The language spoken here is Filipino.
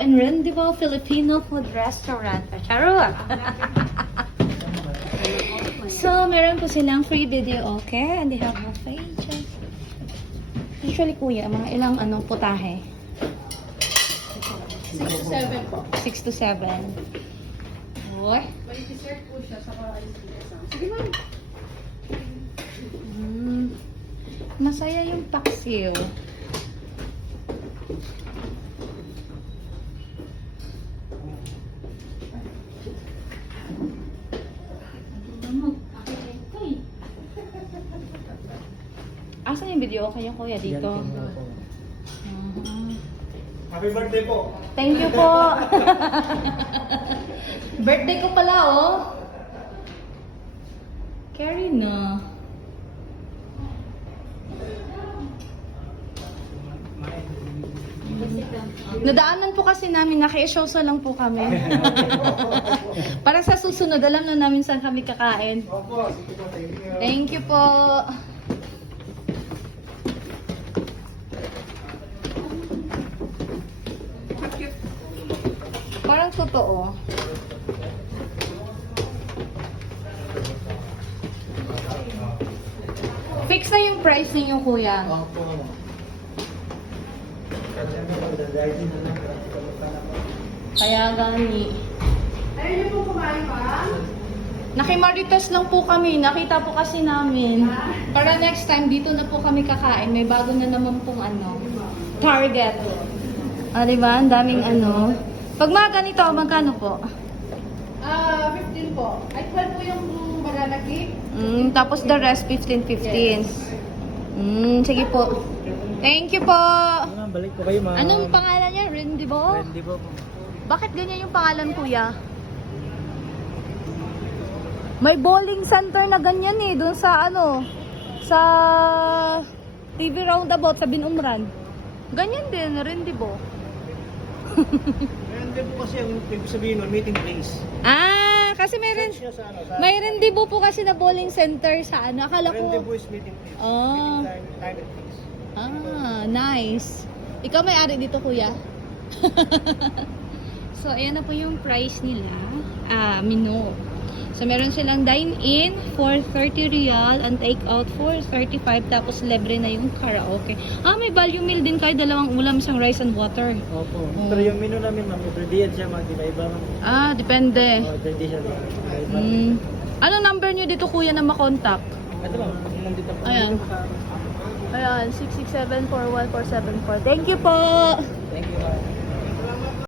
in Rendezvous Filipino Food Restaurant. Charot! So, meron po silang free video, okay? And they have a page. Usually, kuya, mga ilang putahe? 6 to 7 po. 6 to 7. Oy. May dessert po siya sa sige ma'am. Masaya yung paksiw. Asan yung video? Okay yung kuya dito. Happy birthday po. Thank you po. Birthday ko pala, oh. Carry na. Nadaanan po kasi namin, naki-showsa lang po kami. Para sa susunod, alam na namin saan kami kakain. Opo, sige po, thank you. Thank you po. Parang totoo. Fix na yung price ninyo, kuya. Opo. Kaya gani. Ayaw niyo po kumain pa? Nakimarites lang po kami. Nakita po kasi namin. Para next time, dito na po kami kakain. May bago na naman pong Target. Ah, diba? Ang daming Pag mga ganito, magkano po? 15 po. Ay, 12 po yung banana cake. Tapos the rest, 15-15. Sige po. Thank you po. Ma'am, balik po kayo, ma'am. Anong pangalan niya? Rendezvous? Hindi po. Bakit ganyan yung pangalan, kuya? May bowling center na ganyan eh. Doon sa sa TV Roundabout sa Binumran. Ganyan din, Rendezvous. Hindi po kasi ang ibig sabihin nun, meeting place. Ah, kasi Siya sa may Rendezvous po kasi na bowling center sa Akala ko. Rendezvous is meeting place. Ah. Meeting time and place. Ah, nice. Ikaw may-ari dito, kuya? So, ayan na po yung price nila. Menu. So, meron silang dine-in for 30 real and take-out for 35. Tapos, libre na yung karaoke. May value meal din kayo. Dalawang ulam, isang rice and water. Opo. Pero yung menu namin, ma'am, everyday yan siya, ma'am. Iba-iba, ma'am. Depende. Everyday siya, ma'am. Ano number nyo dito, kuya, na makontak? Ito, ma'am. Nandito po. Ayan. Ayan, 667-41474. Thank you po!